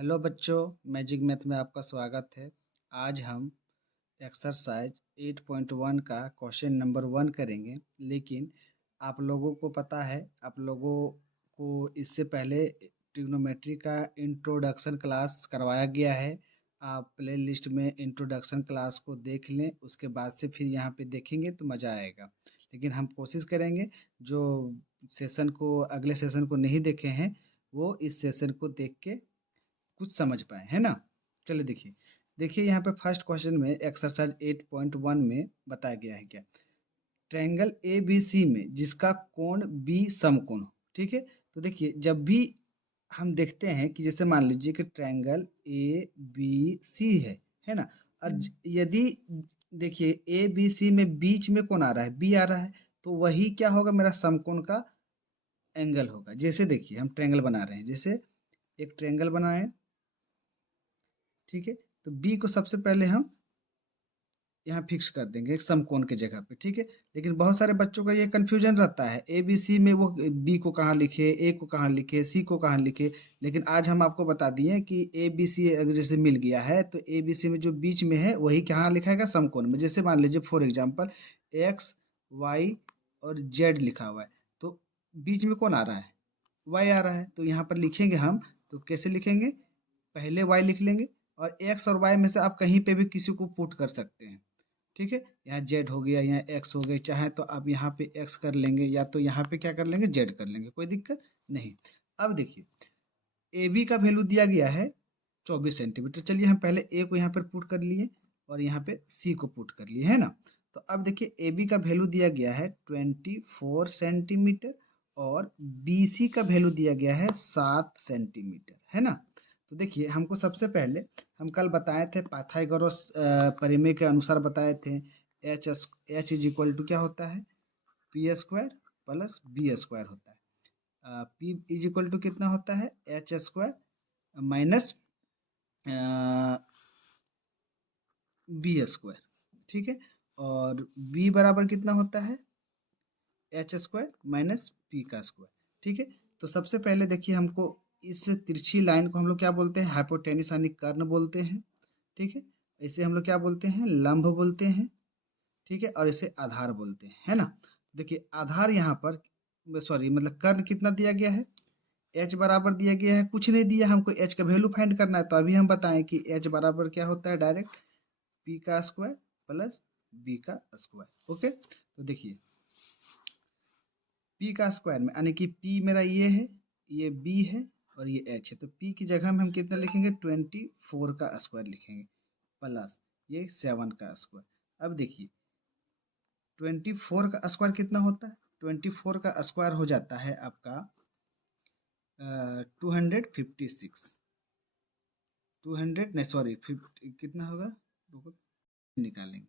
Hello बच्चों, magic math में आपका स्वागत है। आज हम एक्सरसाइज 8.1 का क्वेश्चन नंबर 1 करेंगे। लेकिन आप लोगों को पता है, आप लोगों को इससे पहले ट्रिग्नोमेट्री का इंट्रोडक्शन क्लास करवाया गया है। आप प्ले लिस्ट में इंट्रोडक्शन क्लास को देख लें, उसके बाद से फिर यहाँ पे देखेंगे तो मज़ा आएगा। लेकिन हम कोशिश करेंगे जो अगले सेशन को नहीं देखे हैं वो इस सेशन को देख के कुछ समझ पाए, है ना। चलिए देखिए देखिए यहाँ पे फर्स्ट क्वेश्चन में एक्सरसाइज 8.1 में बताया गया है क्या, ट्रायंगल ए बी सी में जिसका कोण बी समकोण हो। ठीक है, तो देखिए जब भी हम देखते हैं कि जैसे मान लीजिए कि ट्रायंगल ए बी सी है ना। और यदि देखिए ए बी सी में बीच में कौन आ रहा है, बी आ रहा है, तो वही क्या होगा, मेरा समकोण का एंगल होगा। जैसे देखिए हम ट्रायंगल बना रहे हैं, जैसे एक ट्रायंगल बनाए, ठीक है, तो बी को सबसे पहले हम यहाँ फिक्स कर देंगे एक समकोण के जगह पे। ठीक है, लेकिन बहुत सारे बच्चों का ये कन्फ्यूजन रहता है, ए बी सी में वो बी को कहाँ लिखे, ए को कहाँ लिखे, सी को कहाँ लिखे। लेकिन आज हम आपको बता दिए कि ए बी सी अगर जैसे मिल गया है तो ए बी सी में जो बीच में है वही कहाँ लिखाएगा, समकोण में। जैसे मान लीजिए फॉर एग्जाम्पल एक्स वाई और जेड लिखा हुआ है, तो बीच में कौन आ रहा है, वाई आ रहा है। तो यहाँ पर लिखेंगे हम, तो कैसे लिखेंगे, पहले वाई लिख लेंगे और एक्स और वाई में से आप कहीं पे भी किसी को पुट कर सकते हैं। ठीक है, यहाँ जेड हो गया, यहाँ एक्स हो गए, चाहे तो आप यहाँ पे एक्स कर लेंगे या तो यहाँ पे क्या कर लेंगे, जेड कर लेंगे, कोई दिक्कत नहीं। अब देखिए ए बी का वैल्यू दिया गया है 24 सेंटीमीटर। चलिए हम पहले ए को यहाँ पर पुट कर लिए और यहाँ पे सी को पुट कर लिए, है ना। तो अब देखिए ए बी का वैल्यू दिया गया है 24 सेंटीमीटर और बी सी का वैल्यू दिया गया है 7 सेंटीमीटर, है ना। तो देखिए हमको सबसे पहले, हम कल बताए थे पाइथागोरस प्रमेय के अनुसार बताए थे, एच इज इक्वल टू क्या होता है, P square plus B square होता है। पी इज इक्वल टू कितना होता है, H square minus B square. ठीक है, और बी बराबर कितना होता है, एच स्क्वायर माइनस पी का स्क्वायर। ठीक है, तो सबसे पहले देखिए हमको इस तिरछी लाइन को हम लोग क्या बोलते हैं, हाइपोटेनिस यानी कर्ण बोलते हैं। ठीक है, इसे हम लोग क्या बोलते हैं, लंब बोलते हैं। ठीक है, और इसे आधार बोलते हैं, है ना। देखिए आधार यहाँ पर, सॉरी मतलब कर्ण कितना दिया गया है, एच बराबर दिया गया है, कुछ नहीं दिया, हमको एच का वैल्यू फाइंड करना है। तो अभी हम बताएं कि एच बराबर क्या होता है, डायरेक्ट पी का स्क्वायर प्लस बी का स्क्वायर। ओके, तो देखिए पी का स्क्वायर में यानी कि पी मेरा ये है, ये बी है और ये एच है, तो पी की जगह में हम कितना लिखेंगे, 24 का स्क्वायर लिखेंगे प्लस ये 7 का स्क्वायर। अब देखिए 24 का स्क्वायर कितना होता है, 24 का स्क्वायर हो जाता है आपका 256, 200 नहीं सॉरी 50 कितना होगा, निकालेंगे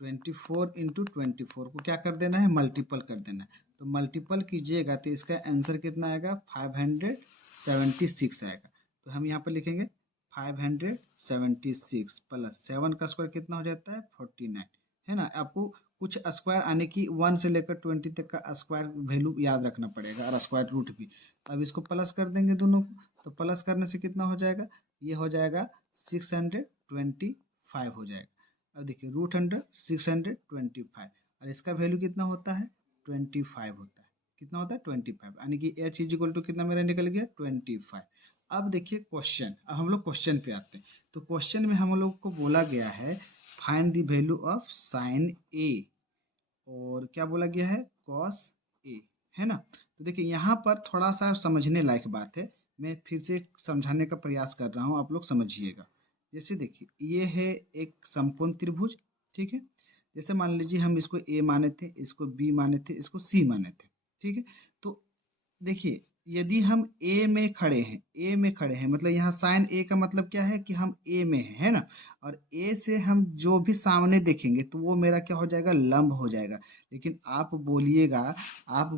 24 इंटू 24 को क्या कर देना है, मल्टीपल कर देना है। तो मल्टीपल कीजिएगा तो इसका आंसर कितना आएगा, 576 आएगा। तो हम यहाँ पर लिखेंगे 576 प्लस 7 का स्क्वायर कितना हो जाता है, 49, है ना। आपको कुछ स्क्वायर आने की 1 से लेकर 20 तक का स्क्वायर वैल्यू याद रखना पड़ेगा और स्क्वायर रूट भी। अब इसको प्लस कर देंगे दोनों को, तो प्लस करने से कितना हो जाएगा, ये हो जाएगा 625 हो जाएगा। अब देखिए रूट अंडर 625 और इसका वैल्यू कितना होता है, 25 होता है। कितना होता है, 25, यानी कि एच इज इक्वल टू कितना मेरा निकल गया, 25। अब देखिए क्वेश्चन, अब हम लोग क्वेश्चन पे आते हैं। तो क्वेश्चन में हम लोग को बोला गया है find the value of sine A, और क्या बोला गया है, कॉस ए, है ना। तो देखिए यहाँ पर थोड़ा सा समझने लायक बात है, मैं फिर से समझाने का प्रयास कर रहा हूँ, आप लोग समझिएगा। जैसे देखिए ये है एक समकोण त्रिभुज, ठीक है। जैसे मान लीजिए हम इसको ए माने थे, इसको बी माने थे, इसको सी माने थे, ठीक है। तो देखिए यदि हम ए में खड़े हैं, ए में खड़े हैं मतलब यहाँ साइन ए का मतलब क्या है कि हम ए में हैं, है ना। और ए से हम जो भी सामने देखेंगे तो वो मेरा क्या हो जाएगा, लंब हो जाएगा। लेकिन आप बोलिएगा, आप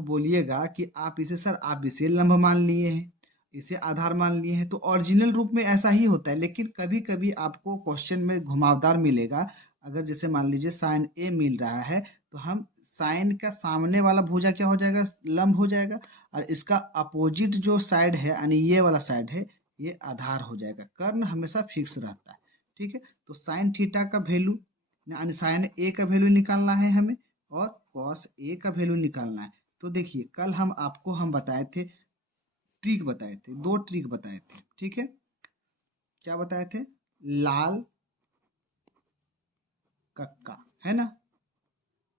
बोलिएगा कि आप इसे सर आप इसे लंब मान लिए हैं, इसे आधार मान लिए हैं, तो ओरिजिनल रूप में ऐसा ही होता है। लेकिन कभी कभी आपको क्वेश्चन में घुमावदार मिलेगा। अगर जैसे मान लीजिए साइन ए मिल रहा है तो हम साइन का सामने वाला भुजा क्या हो जाएगा, लंब हो जाएगा, और इसका अपोजिट जो साइड है यानी ये वाला साइड है ये आधार हो जाएगा। कर्ण हमेशा फिक्स रहता है, ठीक है। तो साइन थीटा का वैल्यू यानी साइन ए का वैल्यू निकालना है हमें और कॉस ए का वैल्यू निकालना है। तो देखिए कल हम बताए थे, ट्रिक बताए थे, 2 ट्रिक बताए थे, ठीक है। क्या बताए थे, लाल कक्का, है ना,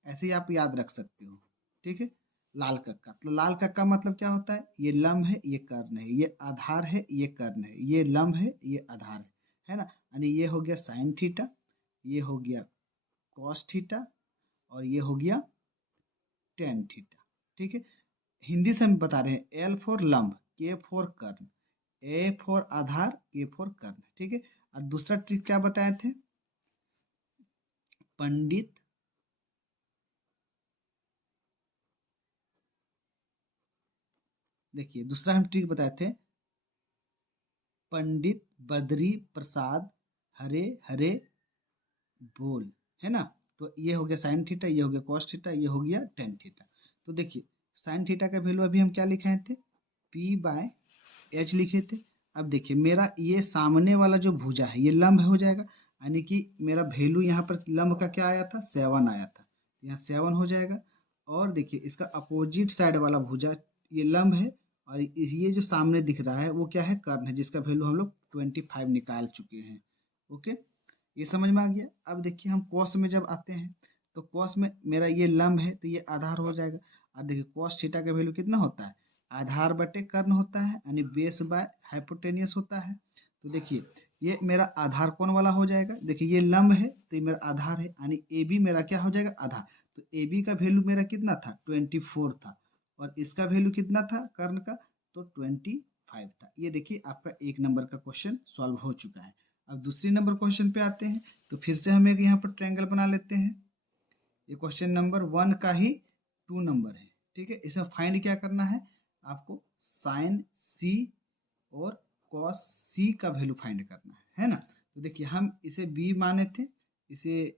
ऐसे ही आप याद रख सकते हो, ठीक है। लाल कक्का, तो लाल कक्का मतलब क्या होता है, ये लंब है ये कर्ण है, ये आधार है ये कर्ण है, ये लंब है ये आधार है ना। यानी ये हो गया साइन थीटा, ये हो गया कॉस थीटा और ये हो गया टेन थीटा, ठीक है। हिंदी से हम बता रहे हैं, एल फॉर लंब, के फॉर कर्ण, ए फॉर आधार, के फॉर कर्ण, ठीक है। और दूसरा ट्रिक क्या बताए थे, पंडित देखिए दूसरा हम ट्रिक बताए थे, पंडित बद्री प्रसाद हरे हरे बोल, है ना। तो ये हो गया साइन थीटा, ये हो गया कॉस थीटा, ये हो गया टेन थीटा। तो देखिए साइन थीटा का वैल्यू अभी हम क्या लिखे थे, पी बाय एच लिखे थे। अब देखिए मेरा ये सामने वाला जो भुजा है ये लंब हो जाएगा, यानी कि मेरा वैल्यू यहाँ पर लंब का क्या आया था, 7 आया था, यहाँ 7 हो जाएगा। और देखिए इसका अपोजिट साइड वाला भुजा ये लंब है, और ये जो सामने दिख रहा है वो क्या है, कर्ण है, जिसका वैल्यू हम लोग 25 निकाल चुके हैं। ओके, ये समझ में आ गया। अब देखिए हम कॉस में जब आते हैं तो कॉस में मेरा ये लंब है तो ये आधार हो जाएगा। और देखिए कॉस थीटा का वैल्यू कितना होता है, आधार बटे कर्ण होता है, यानी बेस बाय हाइपोटेनियस होता है। तो देखिए ये मेरा आधार कौन वाला हो जाएगा, देखिए ये लंब है तो ये मेरा आधार है, यानी ए बी मेरा क्या हो जाएगा, आधार। तो ए बी का वैल्यू मेरा कितना था, 24 था, और इसका वैल्यू कितना था कर्ण का, तो 25 था। ये देखिए आपका 1 नंबर का क्वेश्चन सॉल्व हो चुका है। अब दूसरी नंबर क्वेश्चन पे आते हैं, तो फिर से हम एक यहाँ पर ट्रायंगल बना लेते हैं। ये क्वेश्चन नंबर 1 का ही 2 नंबर है, ठीक है। इसमें फाइंड क्या करना है आपको, साइन सी और कॉस सी का वैल्यू फाइंड करना है ना। तो देखिए हम इसे बी माने थे, इसे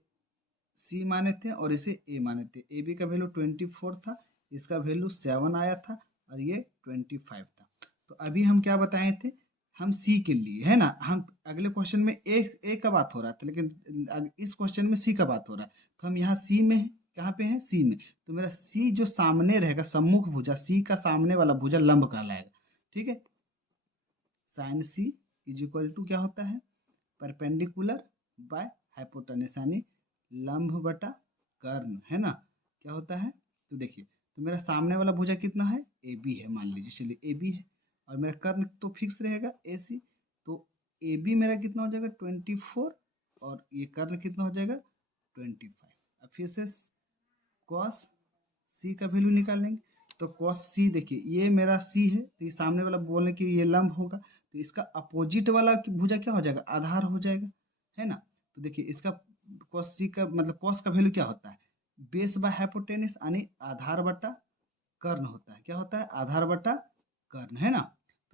सी माने थे और इसे ए माने थे। ए बी का वैल्यू 24 था, इसका वैल्यू 7 आया था और ये 25 था। तो अभी हम क्या बताए थे, हम सी के लिए, है ना, हम अगले क्वेश्चन में ए का बात हो रहा था, लेकिन इस क्वेश्चन में सी का बात हो रहा है। तो हम यहाँ सी में हैं, कहाँ पे हैं, सी में। तो मेरा सी जो सामने रहेगा सम्मुख भुजा, सी का सामने वाला भुजा लंब कहलाएगा, ठीक है। Sine C is equal to क्या होता है, परपेंडिकुलर बाय हाइपोटेनस, यानी लंब बटा कर्ण, है ना, क्या होता है। तो देखिए तो मेरा सामने वाला भुजा कितना है, ए बी है, मान लीजिए चलिए ए बी है, और मेरा कर्ण तो फिक्स रहेगा ए सी। तो ए बी मेरा कितना हो जाएगा 24, और ये कर्ण कितना हो जाएगा 25। अब फिर से कॉस सी का वैल्यू निकालेंगे। तो कॉस सी देखिए ये मेरा सी है, तो ये सामने वाला बोलने की ये लंब होगा, तो इसका अपोजिट वाला भुजा क्या हो जाएगा, आधार हो जाएगा, है ना। तो देखिए इसका कॉस सी का मतलब कॉस का वैल्यू क्या होता है, बेस बाय हाइपोटेनस, यानी आधार बटा कर्ण होता है, क्या होता है, आधार बटा कर्ण, है ना।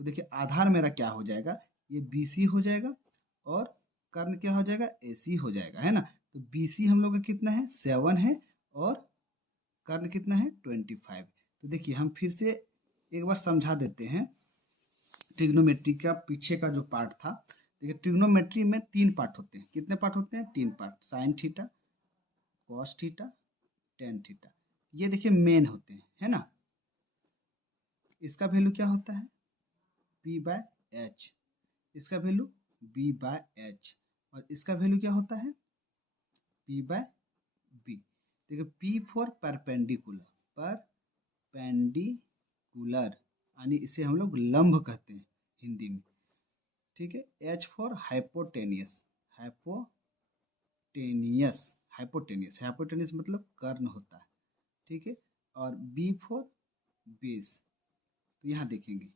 तो देखिए आधार मेरा क्या हो जाएगा, ये बी सी हो जाएगा, और कर्ण क्या हो जाएगा, ए सी हो जाएगा, है ना। तो बी सी हम लोग का कितना है, 7 है, और कर्ण कितना है 25। तो देखिए हम फिर से एक बार समझा देते हैं, ट्रिग्नोमेट्री का पीछे का जो पार्ट था। देखिए ट्रिग्नोमेट्री में 3 पार्ट होते हैं, कितने पार्ट होते हैं, 3 part, sine theta, cos theta, tan theta. ये देखिए मेन होते हैं, है ना। इसका वैल्यू क्या होता है, पी बाय एच, इसका वैल्यू बी बाय एच, और इसका वैल्यू क्या होता है, पी बाय बी। देखिए पी फॉर परपेंडिकुलर, परपेंडिकुलर यानी इसे हम लोग लंब कहते हैं हिंदी में, ठीक है। H for hypotenuse, hypotenuse, hypotenuse, hypotenuse मतलब कर्ण होता है, ठीक है। और बी फॉर बेस। तो यहाँ देखेंगे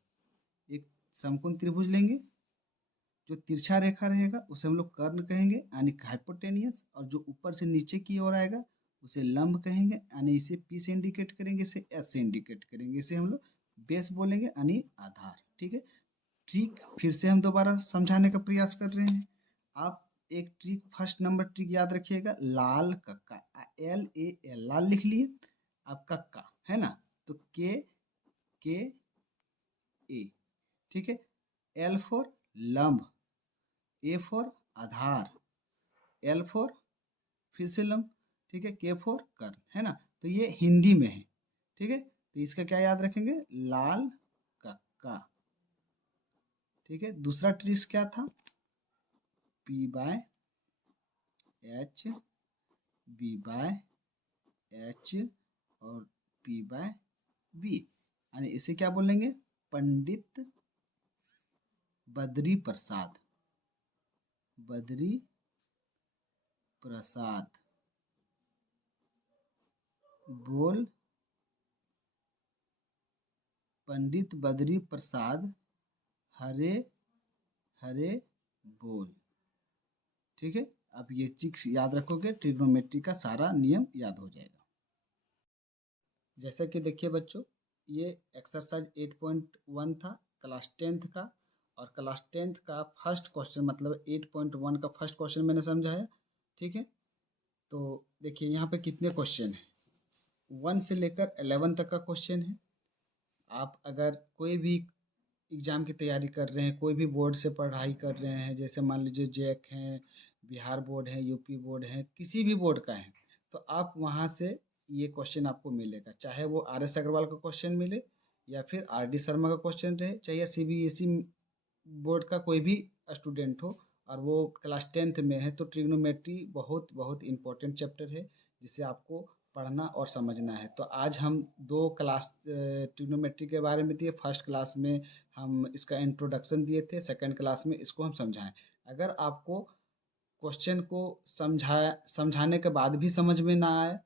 एक समकोण त्रिभुज लेंगे, जो तिरछा रेखा रहेगा उसे हम लोग कर्ण कहेंगे यानी हाइपोटेनियस, और जो ऊपर से नीचे की ओर आएगा उसे लंब कहेंगे, यानी इसे पी से इंडिकेट करेंगे, इसे एस से इंडिकेट करेंगे, इसे हम लोग बेस बोलेंगे यानी आधार, ठीक है। ठीक फिर से हम दोबारा समझाने का प्रयास कर रहे हैं। आप एक ट्रिक, फर्स्ट नंबर ट्रिक याद रखिएगा, लाल कक्का, LAL, लाल लिख लिए, अब कक्का है ना, तो के ए, ठीक है। L फॉर लंब, A for Aadhaar, L for फिर से लंब, ठीक है, K फॉर कर्ण, है ना। तो ये हिंदी में है, ठीक है। तो इसका क्या याद रखेंगे, लाल कक्का, ठीक है। दूसरा ट्रिक क्या था, P/H, B/H और P/B, यानी इसे क्या बोलेंगे, पंडित बद्री प्रसाद, बद्री प्रसाद बोल, पंडित बद्री प्रसाद हरे हरे बोल, ठीक है। अब ये चीज याद रखोगे, ट्रिग्नोमेट्री का सारा नियम याद हो जाएगा। जैसा कि देखिए बच्चों, ये एक्सरसाइज 8.1 था क्लास 10th का, और क्लास 10th का फर्स्ट क्वेश्चन मतलब 8.1 का फर्स्ट क्वेश्चन मैंने समझाया, ठीक है। तो देखिए यहाँ पे कितने क्वेश्चन हैं, 1 से लेकर 11 तक का क्वेश्चन है। आप अगर कोई भी एग्ज़ाम की तैयारी कर रहे हैं, कोई भी बोर्ड से पढ़ाई कर रहे हैं, जैसे मान लीजिए जैक है, बिहार बोर्ड है, यूपी बोर्ड है, किसी भी बोर्ड का है, तो आप वहाँ से ये क्वेश्चन आपको मिलेगा, चाहे वो RS अग्रवाल का क्वेश्चन मिले या फिर RD शर्मा का क्वेश्चन रहे, चाहे CBSE बोर्ड का कोई भी स्टूडेंट हो और वो क्लास 10th में है, तो ट्रिग्नोमेट्री बहुत बहुत इम्पोर्टेंट चैप्टर है जिसे आपको पढ़ना और समझना है। तो आज हम 2 क्लास ट्रिग्नोमेट्री के बारे में दिए, फर्स्ट क्लास में हम इसका इंट्रोडक्शन दिए थे, सेकंड क्लास में इसको हम समझाएं। अगर आपको क्वेश्चन को समझाने के बाद भी समझ में ना आए,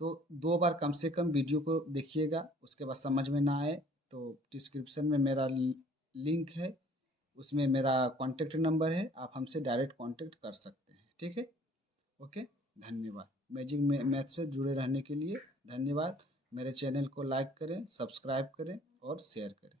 तो 2 बार कम से कम वीडियो को देखिएगा, उसके बाद समझ में ना आए तो डिस्क्रिप्शन में मेरा लिंक है, उसमें मेरा कॉन्टैक्ट नंबर है, आप हमसे डायरेक्ट कॉन्टैक्ट कर सकते हैं, ठीक है। ओके, धन्यवाद। मैजिक में मैथ से जुड़े रहने के लिए धन्यवाद। मेरे चैनल को लाइक करें, सब्सक्राइब करें और शेयर करें।